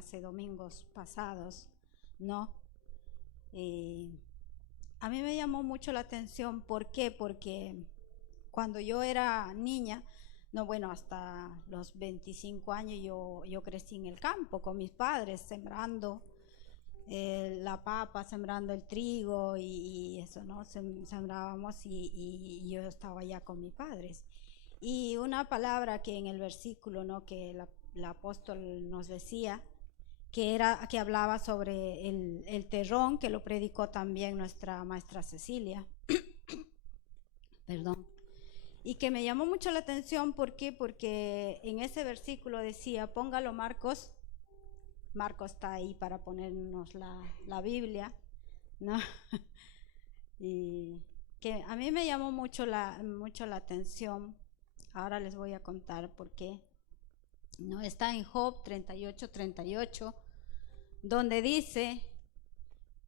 hace domingos pasados, ¿no? A mí me llamó mucho la atención, ¿por qué? Porque cuando yo era niña, no, bueno, hasta los 25 años yo crecí en el campo con mis padres, sembrando la papa, sembrando el trigo y eso, ¿no? Sembrábamos y yo estaba allá con mis padres. Y una palabra que en el versículo, ¿no? Que el apóstol nos decía, que hablaba sobre el terrón, que lo predicó también nuestra maestra Cecilia, perdón, y que me llamó mucho la atención. ¿Por qué? Porque en ese versículo decía, póngalo Marcos. Marcos está ahí para ponernos la Biblia, ¿no? Y que a mí me llamó mucho la atención. Ahora les voy a contar por qué. No, está en Job 38:38, donde dice,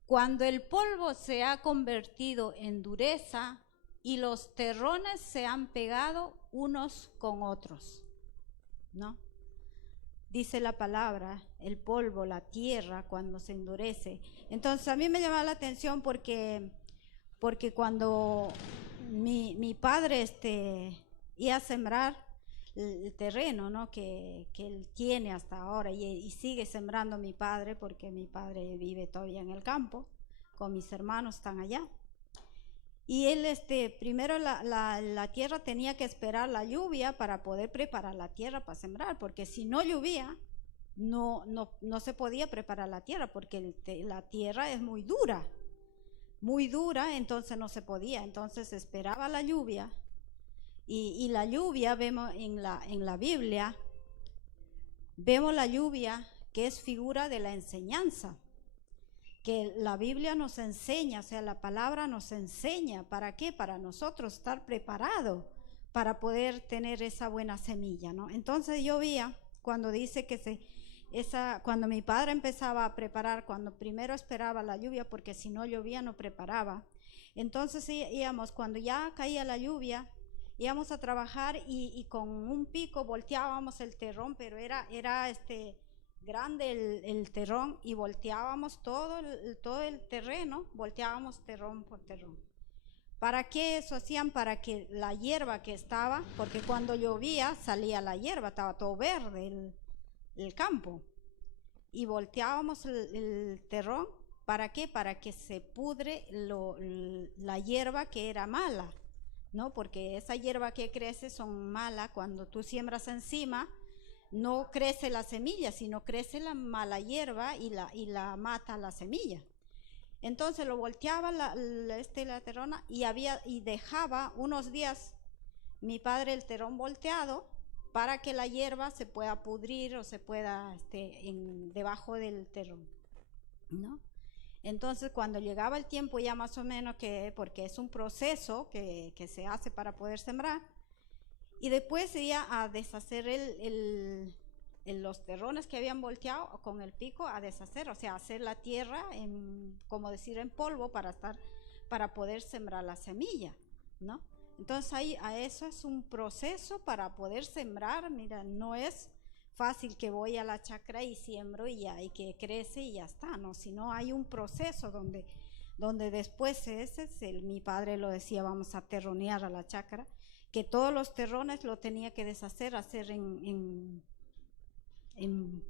cuando el polvo se ha convertido en dureza y los terrones se han pegado unos con otros, ¿no? Dice la palabra, el polvo, la tierra, cuando se endurece. Entonces a mí me llama la atención porque cuando mi padre iba a sembrar el terreno, ¿no? que él tiene hasta ahora y sigue sembrando mi padre, porque mi padre vive todavía en el campo, con mis hermanos están allá. Y él, primero la tierra tenía que esperar la lluvia para poder preparar la tierra para sembrar, porque si no llovía, no se podía preparar la tierra, porque la tierra es muy dura, entonces no se podía. Entonces esperaba la lluvia, y la lluvia vemos en la Biblia, vemos la lluvia que es figura de la enseñanza, que la Biblia nos enseña, o sea, la palabra nos enseña. ¿Para qué? Para nosotros estar preparados para poder tener esa buena semilla, ¿no? Entonces yo veía cuando dice que cuando mi padre empezaba a preparar, cuando primero esperaba la lluvia, porque si no llovía no preparaba. Entonces íbamos, cuando ya caía la lluvia, íbamos a trabajar y con un pico volteábamos el terrón, pero era grande el terrón, y volteábamos todo el terreno, volteábamos terrón por terrón. ¿Para qué eso hacían? Para que la hierba que estaba, porque cuando llovía salía la hierba, estaba todo verde el campo, y volteábamos el terrón. ¿Para qué? Para que se pudre la hierba que era mala, ¿no? Porque esa hierba que crece son malas. Cuando tú siembras encima, no crece la semilla, sino crece la mala hierba y la mata la semilla. Entonces lo volteaba la terrona y dejaba unos días mi padre el terrón volteado para que la hierba se pueda pudrir o se pueda debajo del terrón, ¿no? Entonces cuando llegaba el tiempo ya más o menos, porque es un proceso que se hace para poder sembrar, y después se iba a deshacer los terrones que habían volteado con el pico, a deshacer, o sea, hacer la tierra, como decir, en polvo para poder sembrar la semilla, ¿no? Entonces a eso es un proceso para poder sembrar. Mira, no es fácil que voy a la chacra y siembro y ya, y que crece y ya está, ¿no? Sino hay un proceso donde después mi padre lo decía, vamos a terronear a la chacra, que todos los terrones lo tenía que deshacer, hacer en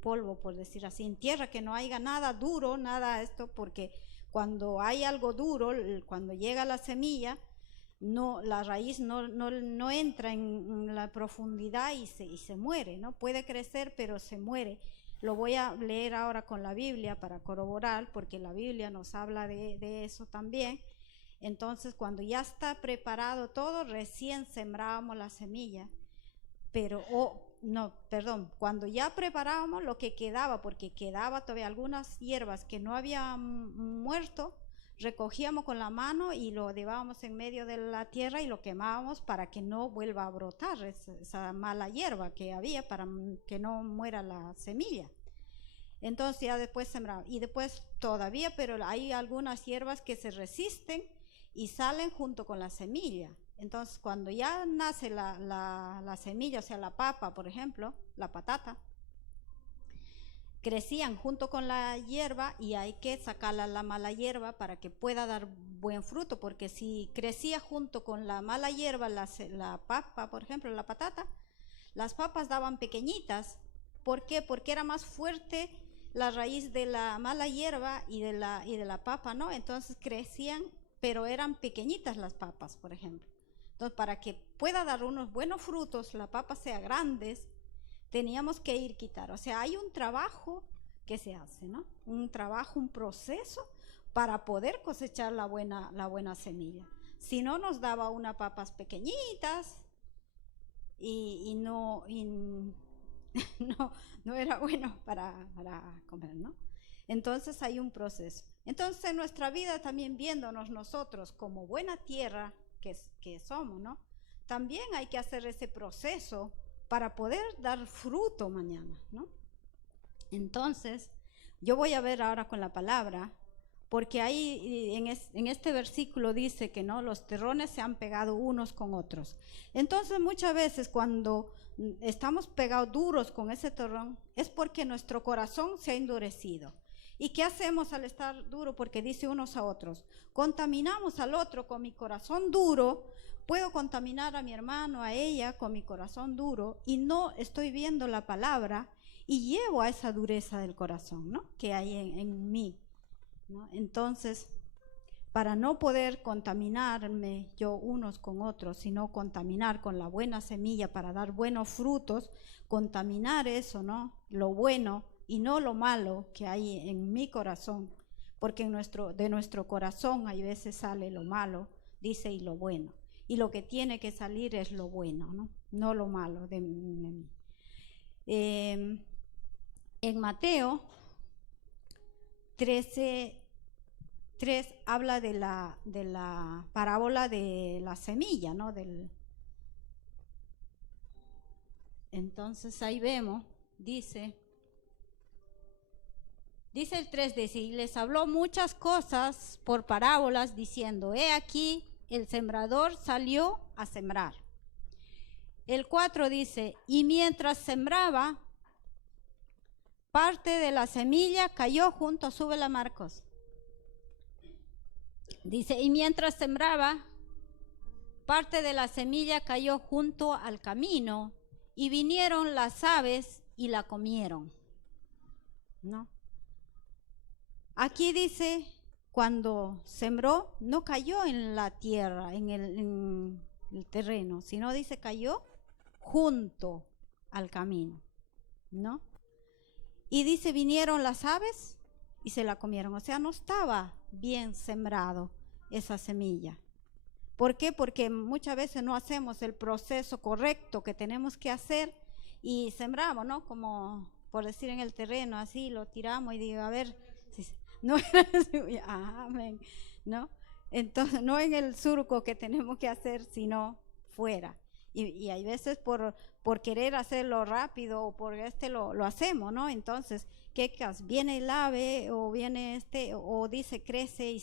polvo, por decir así, en tierra, que no haya nada duro, nada esto, porque cuando hay algo duro, cuando llega la semilla, la raíz no entra en la profundidad y se muere, ¿no? Puede crecer, pero se muere. Lo voy a leer ahora con la Biblia para corroborar, porque la Biblia nos habla de eso también. Entonces, cuando ya está preparado todo, recién sembrábamos la semilla, pero, no, perdón, cuando ya preparábamos lo que quedaba, porque quedaba todavía algunas hierbas que no habían muerto, recogíamos con la mano y lo llevábamos en medio de la tierra y lo quemábamos para que no vuelva a brotar esa mala hierba que había, para que no muera la semilla. Entonces ya después sembramos, y después todavía, pero hay algunas hierbas que se resisten y salen junto con la semilla. Entonces cuando ya nace la semilla, o sea, la papa, por ejemplo, la patata, crecían junto con la hierba y hay que sacarla la mala hierba para que pueda dar buen fruto, porque si crecía junto con la mala hierba, la papa, por ejemplo, la patata, las papas daban pequeñitas. ¿Por qué? Porque era más fuerte la raíz de la mala hierba y de la papa, ¿no? Entonces crecían, pero eran pequeñitas las papas, por ejemplo. Entonces, para que pueda dar unos buenos frutos, la papa sea grandes, teníamos que ir quitar. O sea, hay un trabajo que se hace, ¿no? Un trabajo, un proceso para poder cosechar la buena semilla. Si no, nos daba unas papas pequeñitas y no, no era bueno para comer, ¿no? Entonces hay un proceso. Entonces en nuestra vida también viéndonos nosotros como buena tierra que somos, ¿no? También hay que hacer ese proceso para poder dar fruto mañana, ¿no? Entonces, yo voy a ver ahora con la palabra, porque ahí en este versículo dice que no, los terrones se han pegado unos con otros. Entonces, muchas veces cuando estamos pegados duros con ese terrón, es porque nuestro corazón se ha endurecido. ¿Y qué hacemos al estar duro? Porque dice unos a otros, contaminamos al otro con mi corazón duro. Puedo contaminar a mi hermano, a ella, con mi corazón duro y no estoy viendo la palabra y llevo a esa dureza del corazón, ¿no? Que hay en mí, ¿no? Entonces, para no poder contaminarme yo unos con otros, sino contaminar con la buena semilla para dar buenos frutos, contaminar eso, ¿no? Lo bueno y no lo malo que hay en mi corazón, porque de nuestro corazón hay veces sale lo malo, dice, y lo bueno. Y lo que tiene que salir es lo bueno, no lo malo de mí. En Mateo 13:3 habla de la parábola de la semilla, ¿no? Entonces ahí vemos, dice el 3, dice, y les habló muchas cosas por parábolas, diciendo, he aquí, el sembrador salió a sembrar. El 4 dice, y mientras sembraba, parte de la semilla cayó junto, súbela Marcos. Dice, y mientras sembraba, parte de la semilla cayó junto al camino, y vinieron las aves y la comieron. ¿No? Aquí dice, cuando sembró, no cayó en la tierra, en el terreno, sino dice cayó junto al camino, ¿no? Y dice, vinieron las aves y se la comieron. O sea, no estaba bien sembrado esa semilla. ¿Por qué? Porque muchas veces no hacemos el proceso correcto que tenemos que hacer y sembramos, ¿no? Como por decir en el terreno, así lo tiramos y digo, a ver, no era amén, ¿no? Entonces, no en el surco que tenemos que hacer, sino fuera. Y hay veces por querer hacerlo rápido o por lo hacemos, ¿no? Entonces, ¿qué viene el ave o viene o dice crece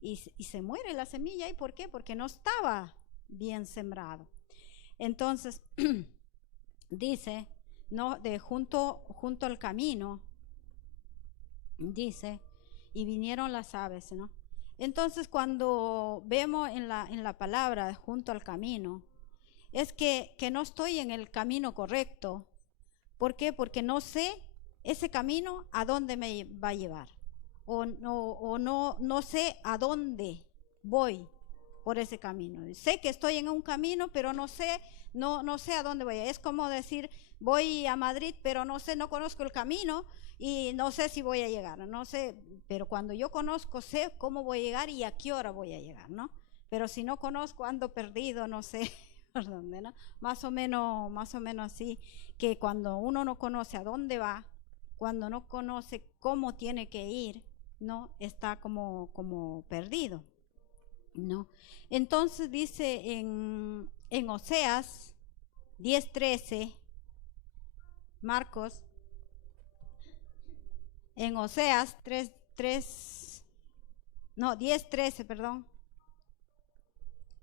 y se muere la semilla? ¿Y por qué? Porque no estaba bien sembrado. Entonces, dice, no, junto al camino, dice, y vinieron las aves, ¿no? Entonces, cuando vemos en la palabra junto al camino, es que no estoy en el camino correcto. ¿Por qué? Porque no sé ese camino a dónde me va a llevar. O no sé a dónde voy por ese camino. Sé que estoy en un camino, pero no sé a dónde voy. Es como decir, voy a Madrid, pero no conozco el camino y no sé si voy a llegar, no sé, pero cuando yo conozco, sé cómo voy a llegar y a qué hora voy a llegar, ¿no? Pero si no conozco, ando perdido, no sé por dónde, ¿no? Más o menos así, que cuando uno no conoce a dónde va, cuando no conoce cómo tiene que ir, ¿no? Está como perdido, ¿no? Entonces dice en Oseas 10:13, Marcos, en Oseas 10:13, perdón,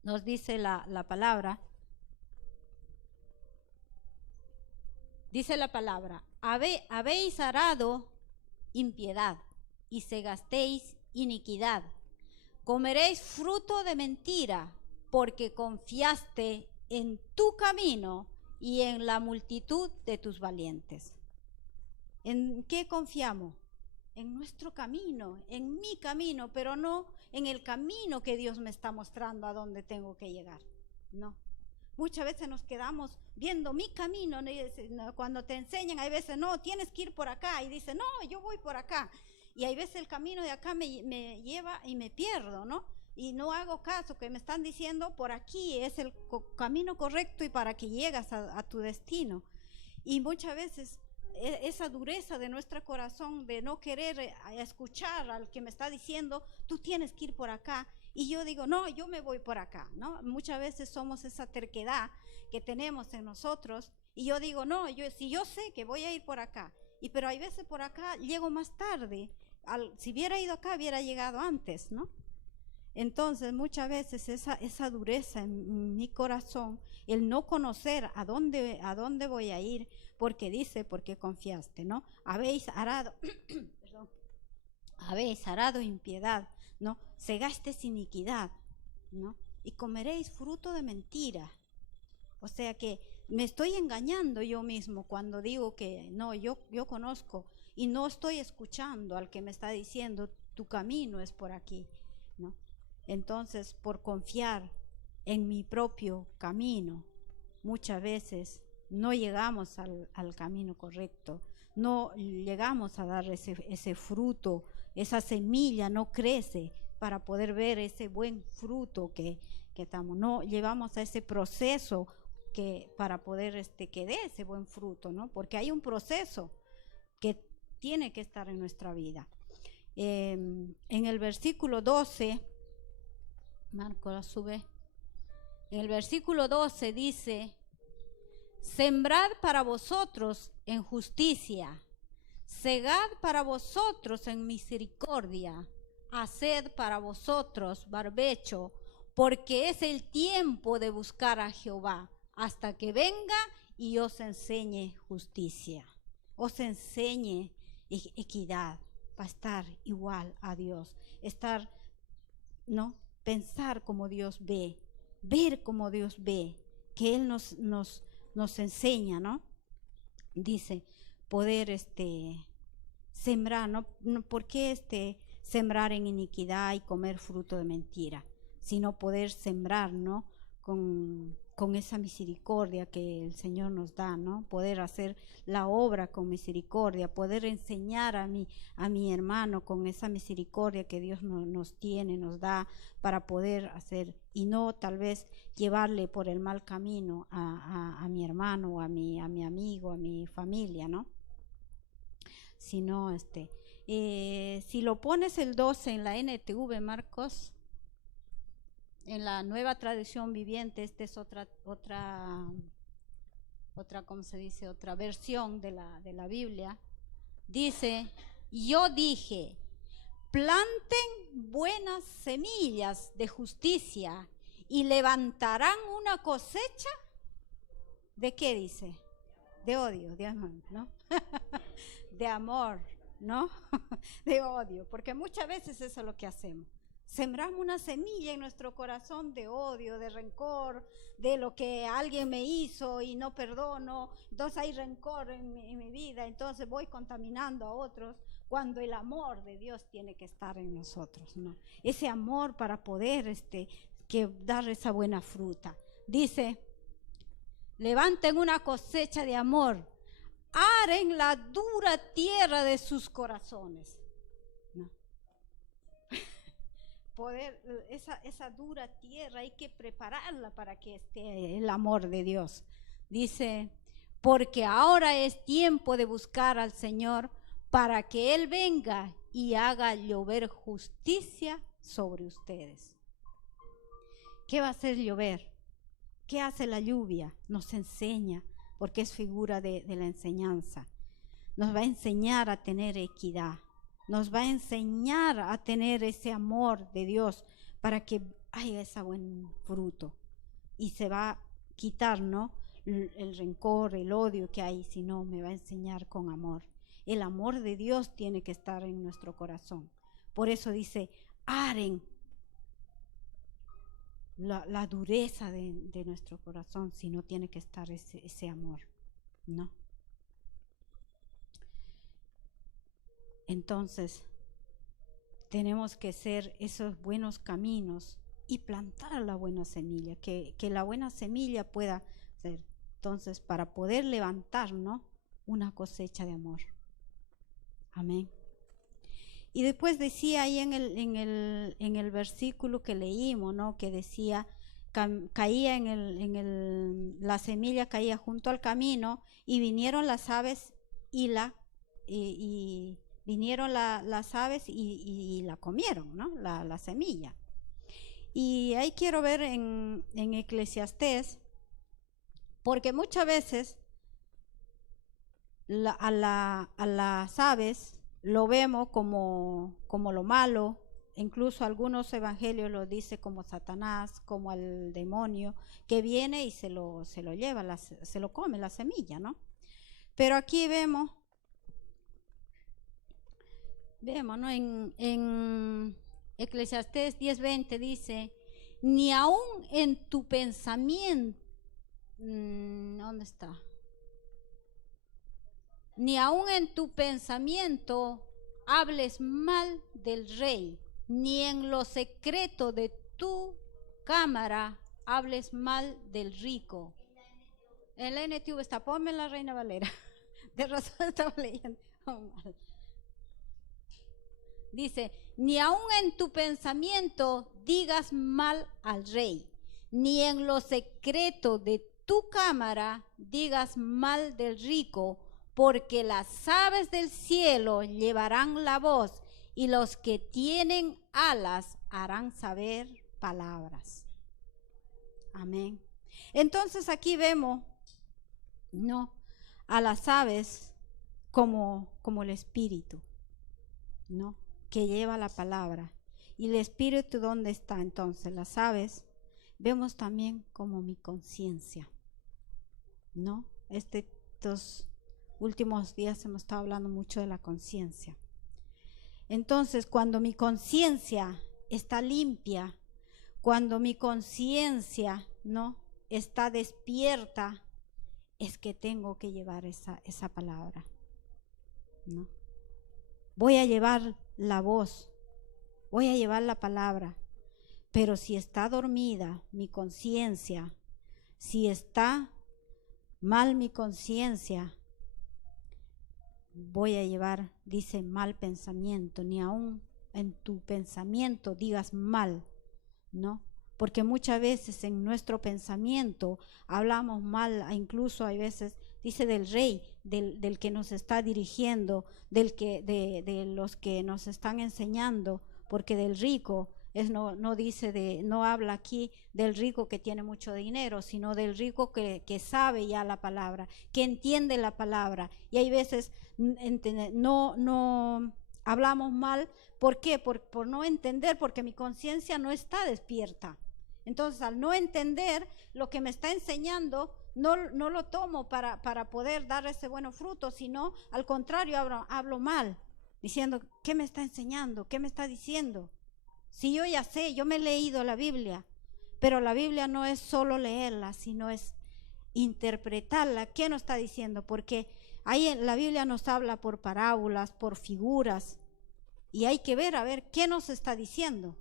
nos dice la palabra. Dice la palabra, habéis arado impiedad y segastéis iniquidad. Comeréis fruto de mentira, porque confiaste en tu camino y en la multitud de tus valientes. ¿En qué confiamos? En nuestro camino, en mi camino, pero no en el camino que Dios me está mostrando a dónde tengo que llegar. No. Muchas veces nos quedamos viendo mi camino. Cuando te enseñan, hay veces, no, tienes que ir por acá. Y dice, no, yo voy por acá. Y hay veces el camino de acá me lleva y me pierdo, ¿no? Y no hago caso, que me están diciendo, por aquí es el camino correcto y para que llegas a tu destino. Y muchas veces esa dureza de nuestro corazón de no querer escuchar al que me está diciendo, tú tienes que ir por acá. Y yo digo, no, yo me voy por acá, ¿no? Muchas veces somos esa terquedad que tenemos en nosotros. Y yo digo, no, si yo sé que voy a ir por acá. Pero hay veces por acá llego más tarde. Si hubiera ido acá, hubiera llegado antes, ¿no? Entonces, muchas veces esa dureza en mi corazón, el no conocer a dónde voy a ir, porque confiaste, ¿no? Habéis arado, perdón, habéis arado impiedad, ¿no? Segasteis iniquidad, ¿no? Y comeréis fruto de mentira. O sea que me estoy engañando yo mismo cuando digo que no, yo conozco y no estoy escuchando al que me está diciendo, tu camino es por aquí, ¿no? Entonces, por confiar en mi propio camino, muchas veces no llegamos al camino correcto, no llegamos a dar ese fruto, esa semilla no crece para poder ver ese buen fruto que estamos, no llevamos a ese proceso para poder que dé ese buen fruto, ¿no? Porque hay un proceso que tiene que estar en nuestra vida. En el versículo 12, Marco la sube, en el versículo 12 dice, sembrad para vosotros en justicia, segad para vosotros en misericordia, haced para vosotros barbecho, porque es el tiempo de buscar a Jehová, hasta que venga y os enseñe justicia, os enseñe equidad, para estar igual a Dios, ¿no? Pensar como Dios ve, ver como Dios ve, que Él nos enseña, ¿no? Dice, poder sembrar, ¿no? ¿Por qué sembrar en iniquidad y comer fruto de mentira? Sino poder sembrar, ¿no? Con esa misericordia que el Señor nos da, ¿no? Poder hacer la obra con misericordia, poder enseñar a mi hermano con esa misericordia que Dios nos tiene, nos da para poder hacer, y no tal vez llevarle por el mal camino a mi hermano, o a mi amigo, a mi familia, ¿no? Sino, si lo pones el 12 en la NTV, Marcos, en la Nueva Traducción Viviente, esta es otra, ¿cómo se dice? Otra versión de la Biblia. Dice, yo dije, planten buenas semillas de justicia y levantarán una cosecha. ¿De qué dice? De odio, de amor, ¿no? De amor, ¿no? De odio, porque muchas veces eso es lo que hacemos. Sembramos una semilla en nuestro corazón de odio, de rencor, de lo que alguien me hizo y no perdono. Entonces hay rencor en mi vida, entonces voy contaminando a otros, cuando el amor de Dios tiene que estar en nosotros, ¿no? Ese amor para poder dar esa buena fruta. Dice, levanten una cosecha de amor, aren la dura tierra de sus corazones. Poder, esa dura tierra hay que prepararla para que esté el amor de Dios. Dice, porque ahora es tiempo de buscar al Señor para que Él venga y haga llover justicia sobre ustedes. ¿Qué va a hacer llover? ¿Qué hace la lluvia? Nos enseña, porque es figura de la enseñanza. Nos va a enseñar a tener equidad. Nos va a enseñar a tener ese amor de Dios para que haya ese buen fruto. Y se va a quitar, ¿no? el rencor, el odio que hay, sino me va a enseñar con amor. El amor de Dios tiene que estar en nuestro corazón. Por eso dice, aren la dureza de nuestro corazón, si no tiene que estar ese amor, ¿no? Entonces, tenemos que ser esos buenos caminos y plantar la buena semilla, que la buena semilla pueda ser. Entonces, para poder levantar, ¿no?, una cosecha de amor. Amén. Y después decía ahí en el versículo que leímos, ¿no?, que decía, caía la semilla caía junto al camino y vinieron las aves y vinieron las aves y la comieron, ¿no?, la semilla. Y ahí quiero ver en Eclesiastés, porque muchas veces a las aves lo vemos como lo malo, incluso algunos evangelios lo dice como Satanás, como el demonio, que viene y se lo lleva, se lo come la semilla, ¿no? Pero aquí vemos, ¿no?, en Eclesiastés 10:20 dice, ni aún en tu pensamiento, ¿dónde está? Ni aún en tu pensamiento hables mal del rey, ni en lo secreto de tu cámara hables mal del rico. En la NTV está, ponme la Reina Valera. De razón estaba leyendo mal. Dice, ni aún en tu pensamiento digas mal al rey, ni en lo secreto de tu cámara digas mal del rico, porque las aves del cielo llevarán la voz y los que tienen alas harán saber palabras. Amén. Entonces aquí vemos, ¿no?, a las aves como el espíritu, ¿no?, que lleva la palabra. ¿Y el espíritu dónde está? Entonces las aves vemos también como mi conciencia, ¿no? Estos últimos días hemos estado hablando mucho de la conciencia. Entonces, cuando mi conciencia está limpia, cuando mi conciencia, ¿no?, está despierta, es que tengo que llevar esa palabra, ¿no? Voy a llevar la voz, voy a llevar la palabra, pero si está dormida mi conciencia, si está mal mi conciencia, voy a llevar, dice, mal pensamiento, ni aún en tu pensamiento digas mal, ¿no? Porque muchas veces en nuestro pensamiento hablamos mal, incluso hay veces, dice, del rey, del que nos está dirigiendo, de los que nos están enseñando, porque del rico no dice no habla aquí del rico que tiene mucho dinero, sino del rico que sabe ya la palabra, que entiende la palabra. Y hay veces no hablamos mal. ¿Por qué? Por no entender, porque mi conciencia no está despierta. Entonces, al no entender lo que me está enseñando, no lo tomo para poder dar ese buen fruto, sino al contrario, hablo mal, diciendo, ¿qué me está enseñando? ¿Qué me está diciendo? Si yo ya sé, yo me he leído la Biblia, pero la Biblia no es solo leerla, sino es interpretarla. ¿Qué nos está diciendo? Porque ahí en la Biblia nos habla por parábolas, por figuras, y hay que ver, a ver, ¿qué nos está diciendo?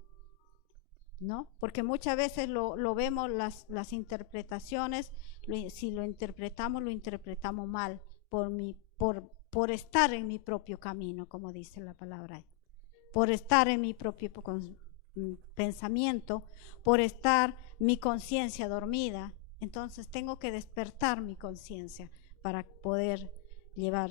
¿No? Porque muchas veces lo vemos, las interpretaciones, si lo interpretamos mal, por estar en mi propio camino, como dice la palabra, por estar en mi propio pensamiento, por estar mi conciencia dormida. Entonces tengo que despertar mi conciencia para poder llevar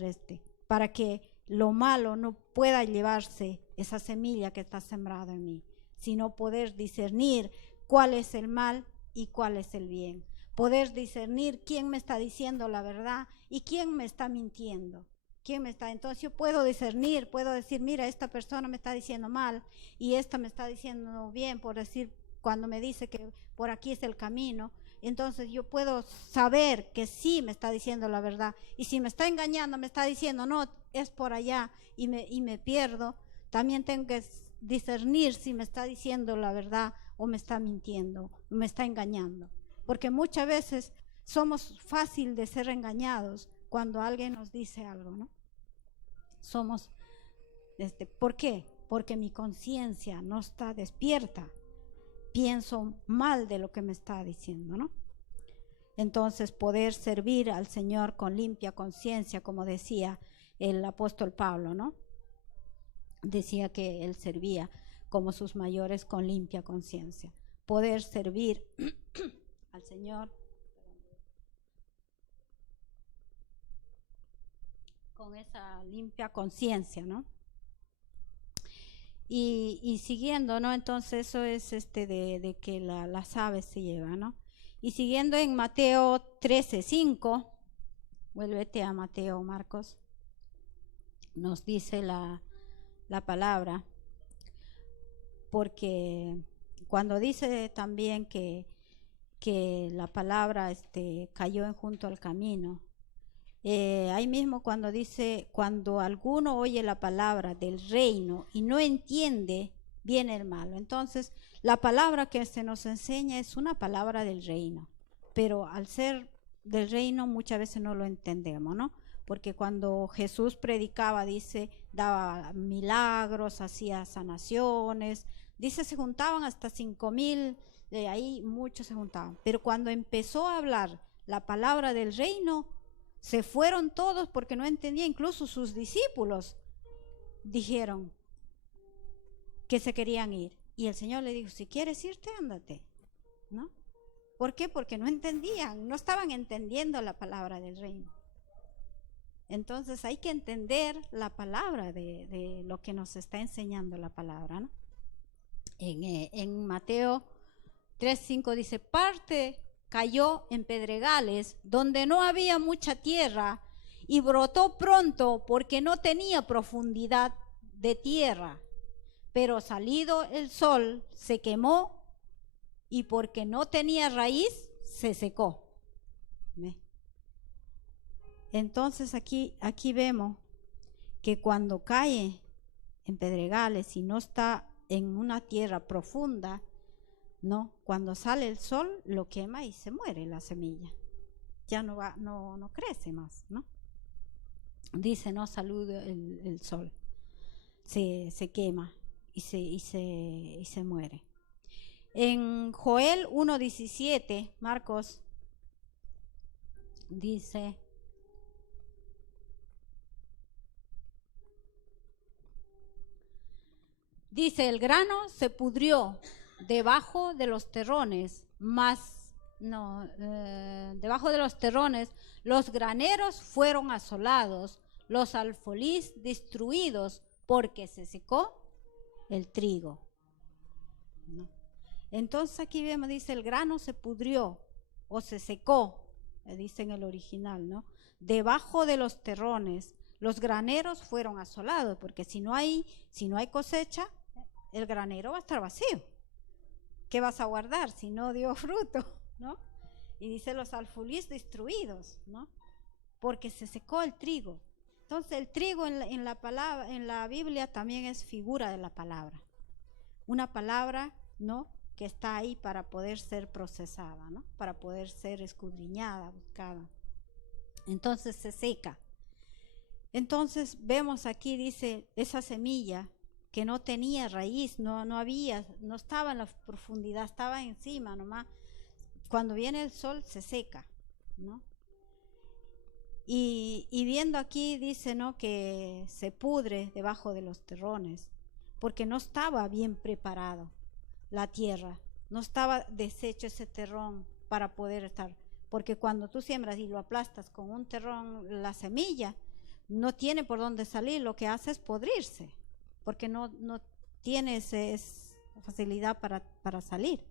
para que lo malo no pueda llevarse esa semilla que está sembrada en mí, sino poder discernir cuál es el mal y cuál es el bien. Poder discernir quién me está diciendo la verdad y quién me está mintiendo. Entonces yo puedo discernir, puedo decir, mira, esta persona me está diciendo mal y esta me está diciendo bien, por decir, cuando me dice que por aquí es el camino. entonces yo puedo saber que sí me está diciendo la verdad. Y si me está engañando, me está diciendo, no, es por allá, y me pierdo, también tengo que discernir si me está diciendo la verdad o me está mintiendo, o me está engañando. Porque muchas veces somos fácil de ser engañados cuando alguien nos dice algo, ¿no? Somos, ¿por qué? Porque mi conciencia no está despierta. Pienso mal de lo que me está diciendo, ¿no? Entonces poder servir al Señor con limpia conciencia, como decía el apóstol Pablo, ¿no? Decía que él servía como sus mayores con limpia conciencia. Poder servir al Señor con esa limpia conciencia, ¿no? Y siguiendo, ¿no? Entonces eso es de que las aves se llevan, ¿no? Y siguiendo en Mateo 13:5, vuélvete a Mateo, Marcos, nos dice la palabra, porque cuando dice también que la palabra cayó en junto al camino, ahí mismo cuando dice, cuando alguno oye la palabra del reino y no entiende, viene el malo. Entonces, la palabra que se nos enseña es una palabra del reino, pero al ser del reino muchas veces no lo entendemos, ¿no? Porque cuando Jesús predicaba, dice, daba milagros, hacía sanaciones, dice, se juntaban hasta 5,000, ahí muchos se juntaban. Pero cuando empezó a hablar la palabra del reino, se fueron todos porque no entendía. Incluso sus discípulos dijeron que se querían ir. Y el Señor le dijo, si quieres irte, ándate, ¿no? ¿Por qué? Porque no entendían, no estaban entendiendo la palabra del reino. Entonces hay que entender la palabra de lo que nos está enseñando la palabra, ¿no? En Mateo 3:5 dice, parte cayó en pedregales donde no había mucha tierra y brotó pronto porque no tenía profundidad de tierra, pero salido el sol se quemó y porque no tenía raíz se secó. Entonces aquí vemos que cuando cae en pedregales y no está en una tierra profunda, ¿no? Cuando sale el sol lo quema y se muere la semilla. Ya no crece más, ¿no? Dice, no salude el sol. Se quema y se muere. En Joel 1:17, Marcos dice, el grano se pudrió debajo de los terrones, debajo de los terrones, los graneros fueron asolados, los alfolís destruidos, porque se secó el trigo, ¿no? Entonces aquí vemos, dice, el grano se pudrió o se secó, dice en el original, ¿no? Debajo de los terrones, los graneros fueron asolados, porque si no hay cosecha, el granero va a estar vacío. ¿Qué vas a guardar si no dio fruto, ¿no? Y dice los alfolís destruidos, ¿no? Porque se secó el trigo. Entonces el trigo en la Biblia también es figura de la palabra. Una palabra, ¿no? Que está ahí para poder ser procesada, ¿no? Para poder ser escudriñada, buscada. Entonces se seca. Entonces vemos aquí, dice, esa semilla que no tenía raíz, no estaba en la profundidad, estaba encima nomás. Cuando viene el sol se seca, ¿no? Y viendo aquí dice, ¿no? Que se pudre debajo de los terrones, porque no estaba bien preparado la tierra, no estaba deshecho ese terrón para poder estar, porque cuando tú siembras y lo aplastas con un terrón, la semilla no tiene por dónde salir, lo que hace es podrirse, porque no tiene esa facilidad para salir.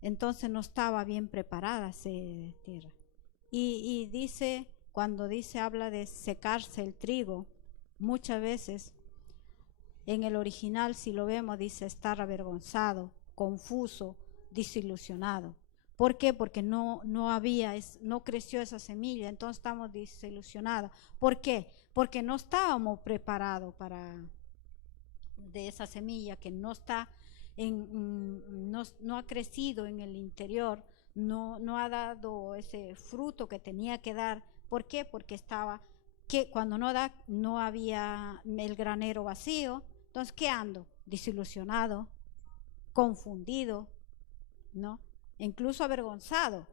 Entonces no estaba bien preparada esa tierra. Y dice, cuando habla de secarse el trigo, muchas veces en el original, si lo vemos, dice estar avergonzado, confuso, desilusionado, ¿Por qué? Porque no creció esa semilla, entonces estamos desilusionados. ¿Por qué? Porque no estábamos preparados de esa semilla que no está no ha crecido en el interior, no ha dado ese fruto que tenía que dar. ¿Por qué? Porque que cuando no había el granero vacío. Entonces, ¿qué ando? Desilusionado, confundido, ¿no? Incluso avergonzado.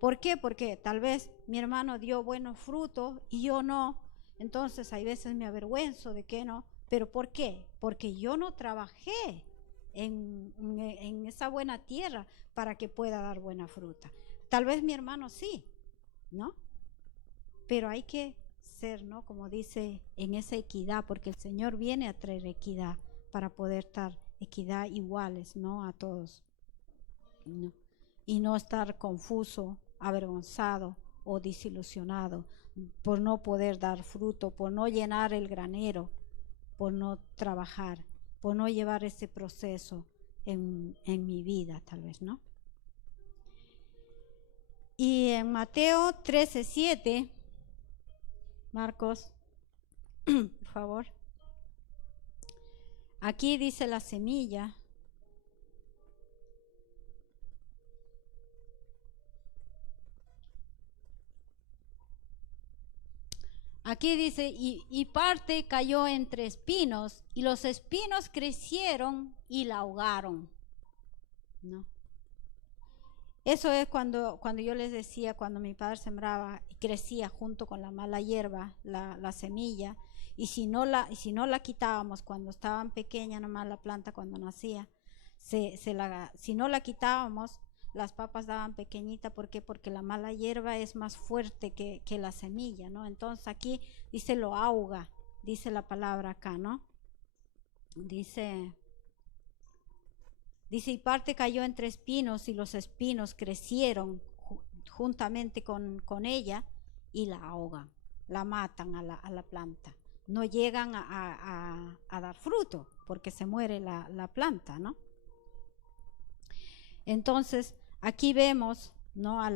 ¿Por qué? Porque tal vez mi hermano dio buenos frutos y yo no. Entonces hay veces me avergüenzo de que no. ¿Pero por qué? Porque yo no trabajé en esa buena tierra para que pueda dar buena fruta. Tal vez mi hermano sí, ¿no? Pero hay que ser, ¿no? Como dice, en esa equidad, porque el Señor viene a traer equidad para poder estar equidad iguales, ¿no? A todos, ¿no? Y no estar confuso, avergonzado o desilusionado por no poder dar fruto, por no llenar el granero, por no trabajar, por no llevar ese proceso en mi vida, tal vez, ¿no? Y en Mateo 13:7, Marcos, por favor. Aquí dice la semilla. Aquí dice, y parte cayó entre espinos, y los espinos crecieron y la ahogaron, ¿no? Eso es cuando yo les decía, cuando mi padre sembraba y crecía junto con la mala hierba, la semilla, y si no la quitábamos cuando estaban pequeñas, nomás la planta cuando nacía, si no la quitábamos, las papas daban pequeñita. ¿Por qué? Porque la mala hierba es más fuerte que la semilla, ¿no? Entonces aquí dice lo ahoga, dice la palabra acá, ¿no? Dice, y parte cayó entre espinos y los espinos crecieron juntamente con ella y la ahogan, la matan a la planta. No llegan a dar fruto porque se muere la planta, ¿no? Entonces, aquí vemos, ¿no? a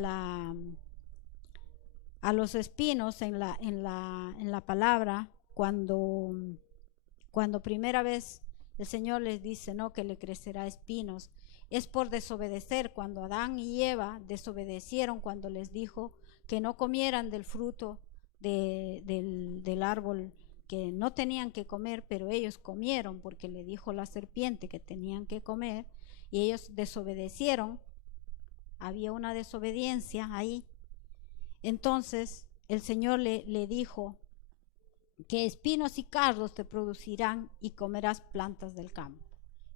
los espinos en la palabra, cuando primera vez el Señor les dice, ¿no? Que le crecerá espinos, es por desobedecer. Cuando Adán y Eva desobedecieron, cuando les dijo que no comieran del fruto del árbol que no tenían que comer, pero ellos comieron porque le dijo la serpiente que tenían que comer, y ellos desobedecieron. Había una desobediencia ahí. Entonces el Señor le dijo que espinos y cardos te producirán y comerás plantas del campo.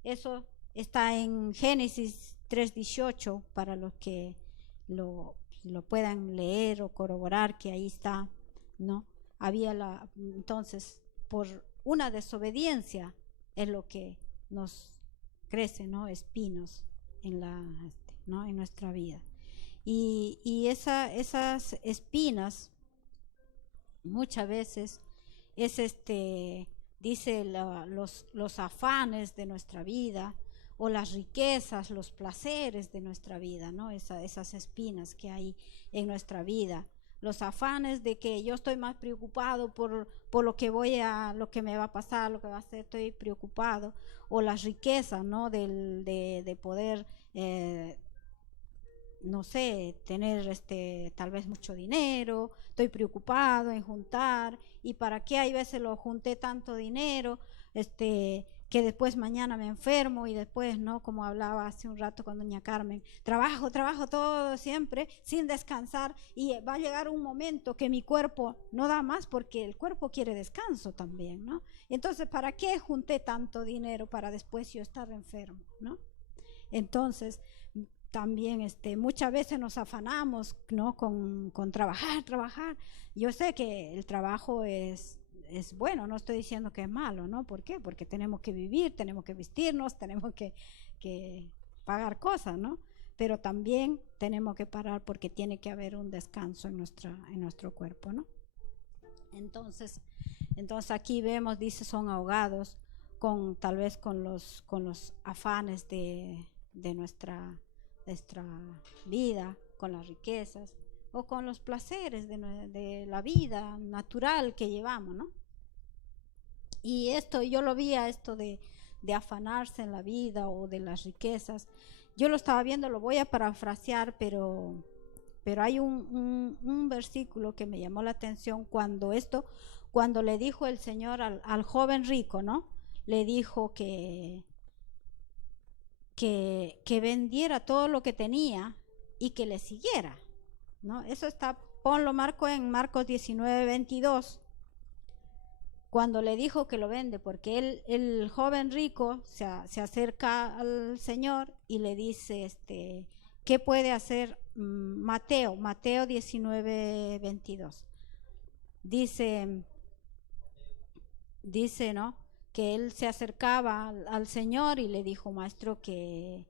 Eso está en Génesis 3:18 para los que lo puedan leer o corroborar, que ahí está, ¿no? Entonces, por una desobediencia es lo que nos crece, ¿no? Espinos ¿no? En nuestra vida. Y esas espinas muchas veces es dice los afanes de nuestra vida, o las riquezas, los placeres de nuestra vida, ¿no? Esas espinas que hay en nuestra vida, los afanes de que yo estoy más preocupado por lo que me va a pasar, lo que va a hacer, estoy preocupado, o las riquezas, ¿no? De poder no sé, tener tal vez mucho dinero, estoy preocupado en juntar, y para qué hay veces lo junté tanto dinero, que después mañana me enfermo, y después, ¿no? Como hablaba hace un rato con doña Carmen, trabajo todo siempre sin descansar, y va a llegar un momento que mi cuerpo no da más, porque el cuerpo quiere descanso también, ¿no? Entonces, ¿para qué junté tanto dinero para después yo estar enfermo, ¿no? Entonces, también muchas veces nos afanamos, ¿no? con trabajar. Yo sé que el trabajo es bueno, no estoy diciendo que es malo, ¿no? ¿Por qué? Porque tenemos que vivir, tenemos que vestirnos, tenemos que pagar cosas, ¿no? Pero también tenemos que parar, porque tiene que haber un descanso en nuestro cuerpo, ¿no? Entonces aquí vemos, dice, son ahogados tal vez con los afanes de nuestra vida con las riquezas o con los placeres de la vida natural que llevamos, ¿no? Y esto, yo lo vi a esto de afanarse en la vida o de las riquezas. Yo lo estaba viendo, lo voy a parafrasear, pero hay un versículo que me llamó la atención cuando le dijo el Señor al joven rico, ¿no? Le dijo que vendiera todo lo que tenía y que le siguiera, ¿no? Eso está, ponlo Marco en Marcos 19:22, cuando le dijo que lo vende, porque el joven rico se acerca al Señor y le dice, ¿qué puede hacer Mateo 19:22? Dice, ¿no? Que él se acercaba al Señor y le dijo, maestro, que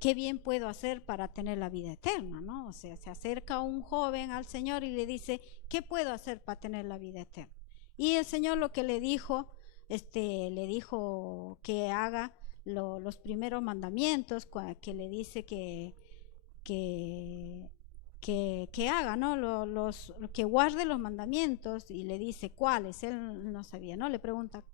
qué bien puedo hacer para tener la vida eterna, ¿no? O sea, se acerca un joven al Señor y le dice, ¿qué puedo hacer para tener la vida eterna? Y el Señor lo que le dijo que haga los primeros mandamientos, que le dice que, que haga, ¿no? Que guarde los mandamientos, y le dice cuáles. Él no sabía, ¿no? Le pregunta,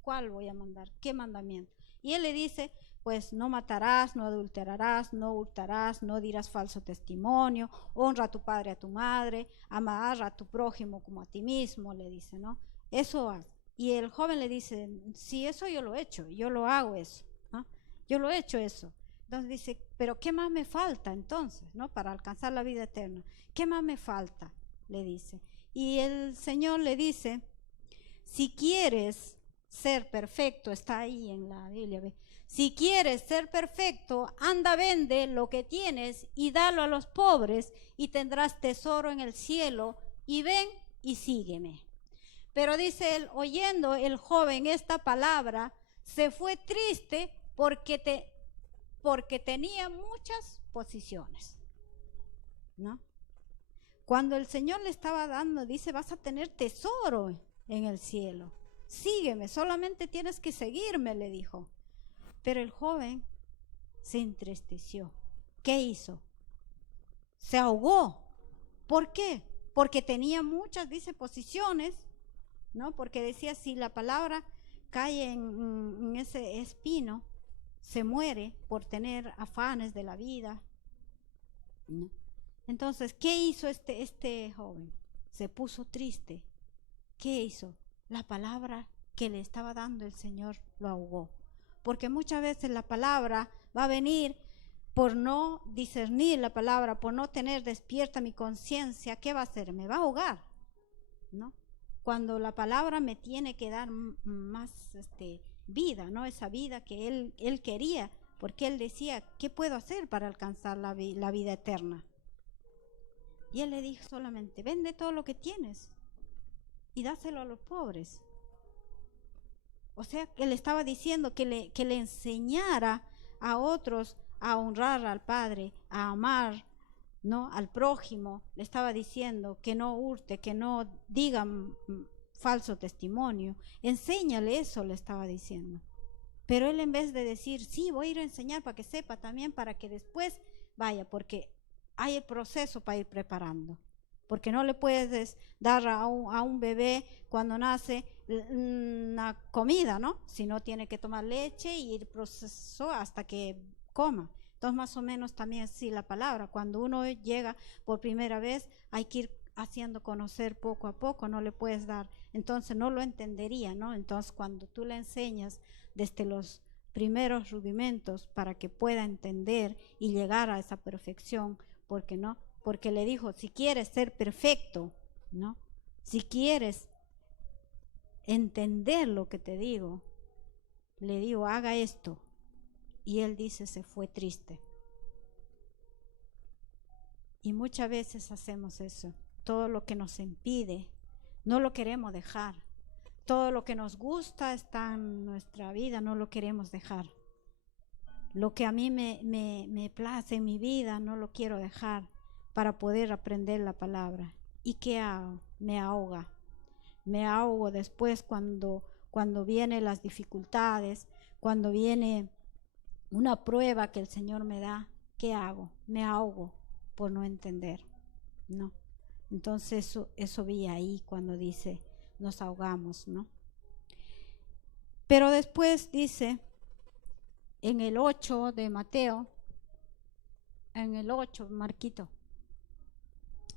¿cuál voy a mandar? ¿Qué mandamiento? Y él le dice, pues no matarás, no adulterarás, no hurtarás, no dirás falso testimonio, honra a tu padre, a tu madre, amarás a tu prójimo como a ti mismo, le dice, ¿no? Eso haz. Y el joven le dice, sí, eso yo lo he hecho, yo lo hago eso, ¿no? Yo lo he hecho eso. Entonces dice, pero ¿qué más me falta entonces, ¿no? Para alcanzar la vida eterna. ¿Qué más me falta? Le dice. Y el Señor le dice, si quieres ser perfecto, está ahí en la Biblia, ¿ve? Si quieres ser perfecto, anda, vende lo que tienes y dalo a los pobres y tendrás tesoro en el cielo, y ven y sígueme. Pero dice él, oyendo el joven esta palabra, se fue triste porque tenía muchas posiciones, ¿no? Cuando el Señor le estaba dando, dice, vas a tener tesoro en el cielo. Sígueme, solamente tienes que seguirme, le dijo. Pero el joven se entristeció. ¿Qué hizo? Se ahogó. ¿Por qué? Porque tenía muchas, dice, posiciones, ¿no? Porque decía, si la palabra cae en ese espino, se muere por tener afanes de la vida, ¿no? Entonces, ¿qué hizo este joven? Se puso triste. ¿Qué hizo? La palabra que le estaba dando el Señor lo ahogó. Porque muchas veces la palabra va a venir por no discernir la palabra, por no tener despierta mi conciencia. ¿Qué va a hacer? Me va a ahogar, ¿no? Cuando la palabra me tiene que dar más vida, ¿no? Esa vida que él quería, porque él decía, ¿qué puedo hacer para alcanzar la vida eterna? Y él le dijo solamente, vende todo lo que tienes y dáselo a los pobres. O sea, que le estaba diciendo que le enseñara a otros a honrar al Padre, a amar, ¿no? Al prójimo. Le estaba diciendo que no hurte, que no diga falso testimonio. Enséñale eso, le estaba diciendo. Pero él, en vez de decir, sí, voy a ir a enseñar para que sepa también, para que después vaya, porque hay el proceso para ir preparando. Porque no le puedes dar a un bebé cuando nace una comida, ¿no? Si no, tiene que tomar leche y el proceso hasta que coma. Entonces, más o menos también así la palabra. Cuando uno llega por primera vez, hay que ir haciendo conocer poco a poco, no le puedes dar. Entonces, no lo entendería, ¿no? Entonces, cuando tú le enseñas desde los primeros rudimentos para que pueda entender y llegar a esa perfección, porque no, porque le dijo, si quieres ser perfecto, ¿no? Si quieres entender lo que te digo, le digo, haga esto. Y él dice, se fue triste. Y muchas veces hacemos eso. Todo lo que nos impide, no lo queremos dejar. Todo lo que nos gusta está en nuestra vida, no lo queremos dejar. Lo que a mí me place en mi vida, no lo quiero dejar para poder aprender la palabra. ¿Y qué hago? Me ahoga. Me ahogo después cuando vienen las dificultades, cuando viene una prueba que el Señor me da, ¿qué hago? Me ahogo por no entender, ¿no? Entonces eso vi ahí cuando dice, nos ahogamos, ¿no? Pero después dice, en el 8 de Mateo, en el 8, Marquito,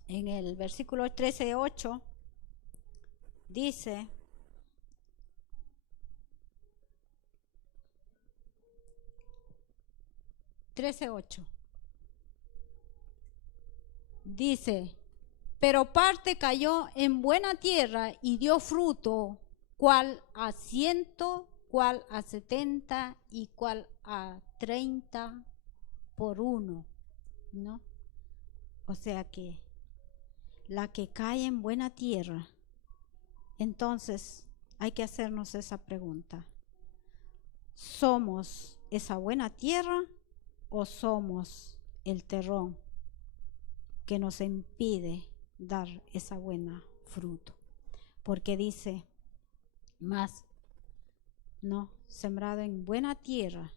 en el versículo 13:8, dice, dice, pero parte cayó en buena tierra y dio fruto, cual a 100, cual a 70 y cual a 30 por uno, ¿no? O sea que la que cae en buena tierra, entonces hay que hacernos esa pregunta. ¿Somos esa buena tierra o somos el terrón que nos impide dar esa buena fruto? Porque dice más, no, sembrado en buena tierra.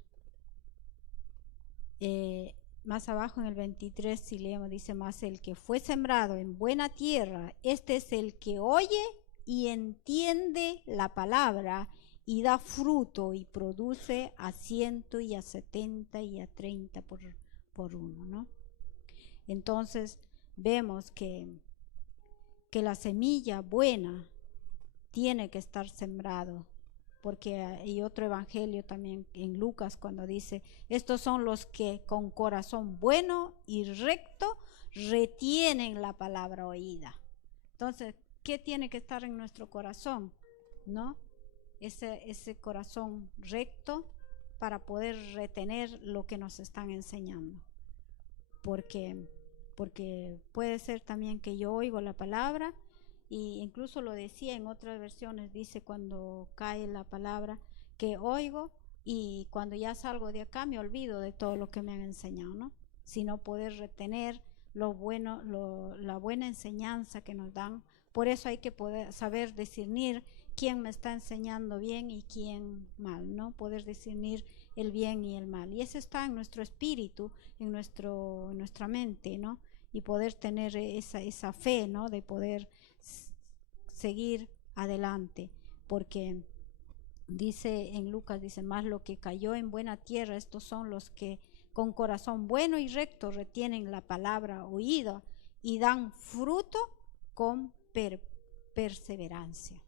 Más abajo en el 23, si leemos, dice más, el que fue sembrado en buena tierra, este es el que oye y entiende la palabra y da fruto y produce a 100 y a 70 y a 30 por uno, ¿no? Entonces vemos que la semilla buena tiene que estar sembrado, porque hay otro evangelio también en Lucas cuando dice, estos son los que con corazón bueno y recto retienen la palabra oída. Entonces, ¿qué tiene que estar en nuestro corazón? ¿No? Ese corazón recto para poder retener lo que nos están enseñando. Porque puede ser también que yo oigo la palabra, y incluso lo decía en otras versiones, dice cuando cae la palabra que oigo y cuando ya salgo de acá me olvido de todo lo que me han enseñado, ¿no? Sino poder retener lo bueno, la buena enseñanza que nos dan. Por eso hay que poder saber discernir quién me está enseñando bien y quién mal, ¿no? Poder discernir el bien y el mal. Y eso está en nuestro espíritu, en nuestra mente, ¿no? Y poder tener esa fe, ¿no? De poder seguir adelante, porque dice en Lucas, dice, más lo que cayó en buena tierra, estos son los que con corazón bueno y recto retienen la palabra oída y dan fruto con perseverancia.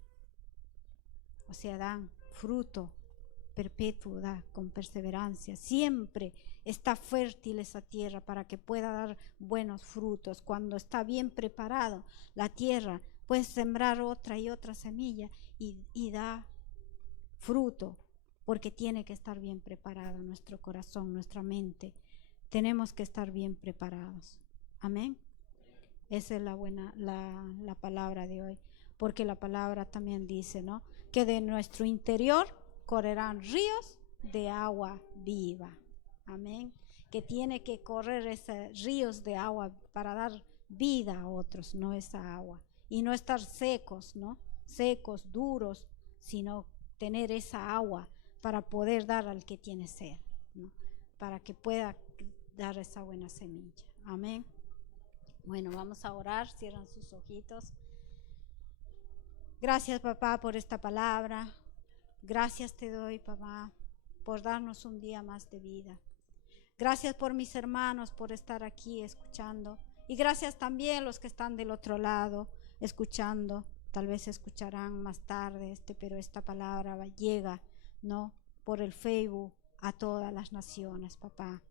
O sea, dan fruto perpetuo, da con perseverancia. Siempre está fértil esa tierra para que pueda dar buenos frutos. Cuando está bien preparado la tierra, puedes sembrar otra y otra semilla y da fruto, porque tiene que estar bien preparado nuestro corazón, nuestra mente. Tenemos que estar bien preparados. Amén. Esa es la palabra de hoy, porque la palabra también dice, ¿no? Que de nuestro interior correrán ríos de agua viva. Amén. Que tiene que correr esos ríos de agua para dar vida a otros, no esa agua. Y no estar secos, ¿no? Secos, duros, sino tener esa agua para poder dar al que tiene sed, ¿no? Para que pueda dar esa buena semilla. Amén. Bueno, vamos a orar, cierran sus ojitos. Gracias, papá, por esta palabra. Gracias te doy, papá, por darnos un día más de vida. Gracias por mis hermanos, por estar aquí escuchando. Y gracias también a los que están del otro lado escuchando. Tal vez escucharán más tarde, pero esta palabra llega, ¿no? Por el Facebook a todas las naciones, papá.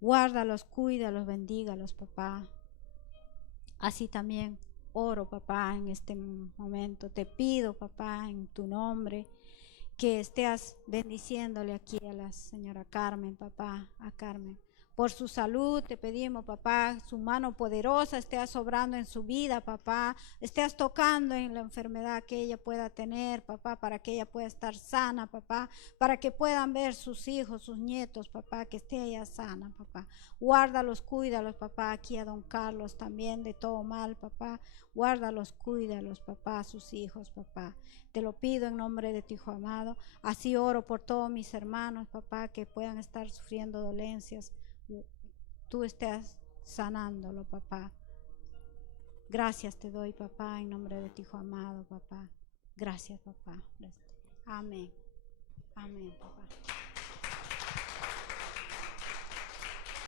Guárdalos, cuídalos, bendígalos, papá. Así también oro, papá, en este momento. Te pido, papá, en tu nombre, que estés bendiciéndole aquí a la señora Carmen, papá, a Carmen, Por su salud te pedimos, papá, su mano poderosa esté sobrando en su vida, papá. Estés tocando en la enfermedad que ella pueda tener, papá, para que ella pueda estar sana, papá. Para que puedan ver sus hijos, sus nietos, papá, que esté ella sana, papá. Guárdalos, cuídalos, papá. Aquí a don Carlos también de todo mal, papá. Guárdalos, cuídalos, papá, sus hijos, papá. Te lo pido en nombre de tu Hijo amado. Así oro por todos mis hermanos, papá, que puedan estar sufriendo dolencias. Tú estás sanándolo, papá. Gracias te doy, papá, en nombre de tu Hijo amado, papá. Gracias, papá. Amén. Amén, papá.